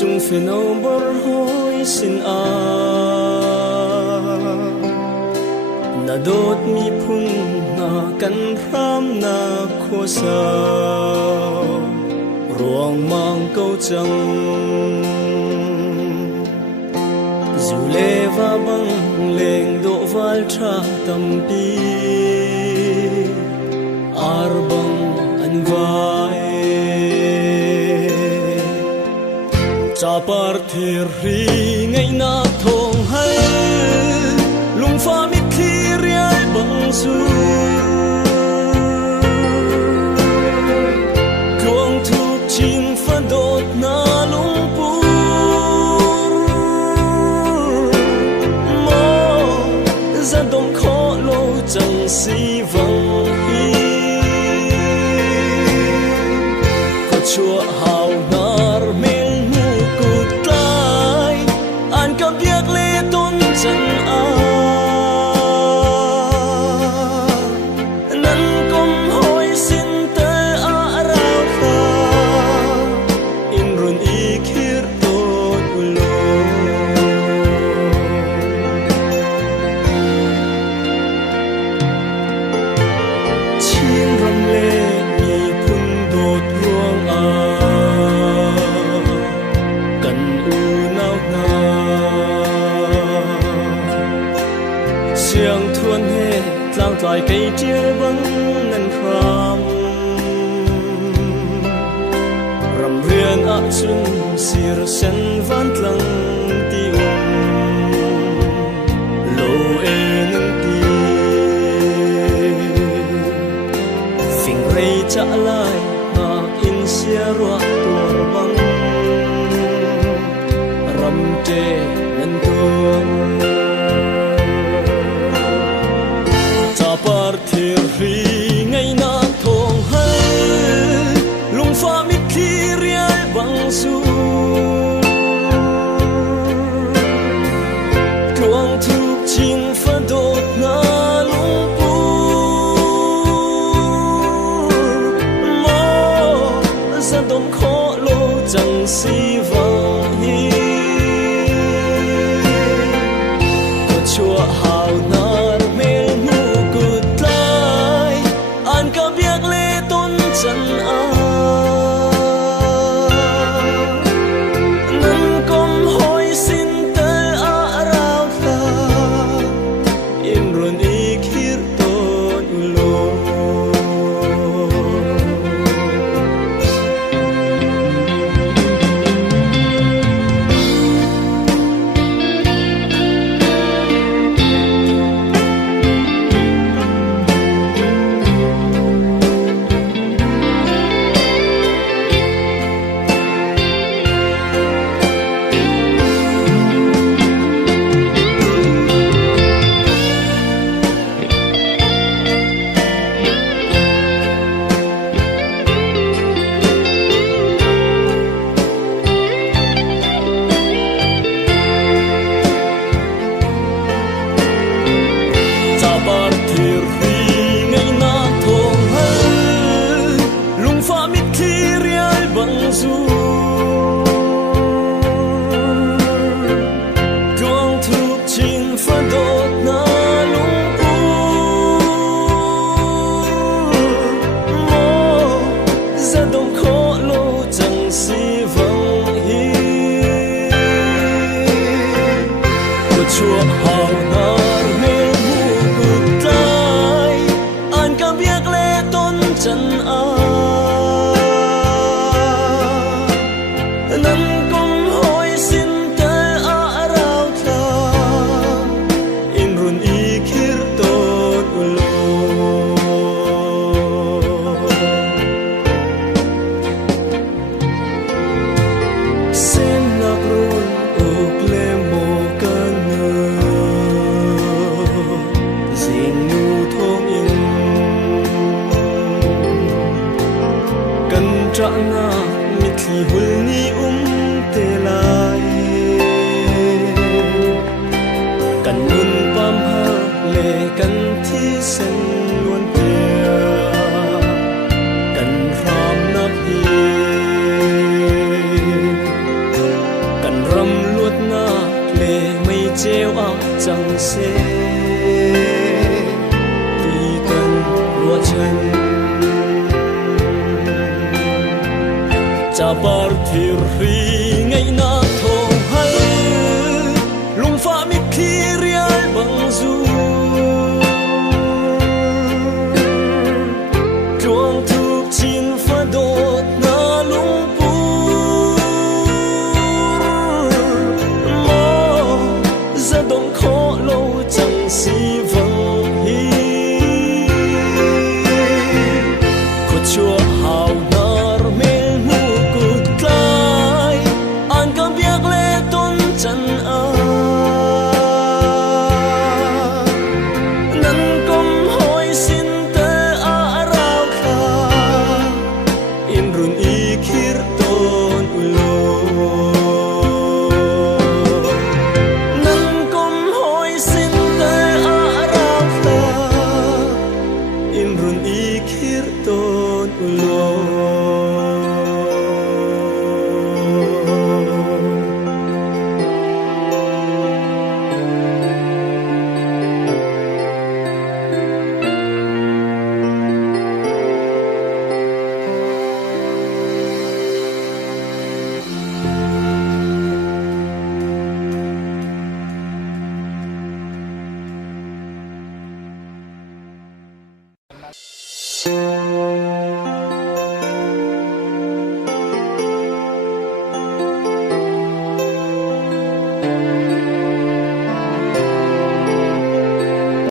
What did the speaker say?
chung phe no bor hoi sin a na dot mi phun na kan ram na kho sa ruang mang câu chang zu le va bang leng do val tha tam pi ar bang an vai cha par thir ri ngai na thong hai lung pha mi khi riai bang su kuang thu chin pha dot na lung pu mo za dom kho lo chang si vang hi ko chua hao nar me chân a nan kom hoi sin te a rao kha in run i khir tot ulo chin ram le mi phun dot ruang a kan u nau na siang thuan he tlang tlai cây tir bang nan khram ram rian a chun sir sen van tlang ti lo e nang ti fing rei cha lai ma in sia ro tor bang ram te nan tuang par thir ri ngai na thong hai lung pha mi khi riai bang su kuang thu chin pha dot na lung pu mo za dom kho lo chang si vang hi ko chua hao nar me chân a nan kom hoi sin te a rao kha in run i khir tot lo kuang thu chin pha dot na lung pu mo za dom kho lo chang si vang hi ko chua hao nar me hu ku tai an ka biak le ton chan a tra na mi thi hul ni te lai kan nun pam ha le kan thi sen luan te kan ram na hi kan ram luat na le mai treo a chẳng se ti kan lua chen cha bar thir ri ngai na thong hal lung fa mi khi rial bang zu chuang thuk chin fa dot na lung pu mo za dong kho lo chẳng si vang hi ko chua hao nar mel mu kut klai an kam biak le ton chan a nan kom hoi sin te a rao kha in run i khir ton ulo nan kom hoi sin te a rao kha in run i khir ton ulo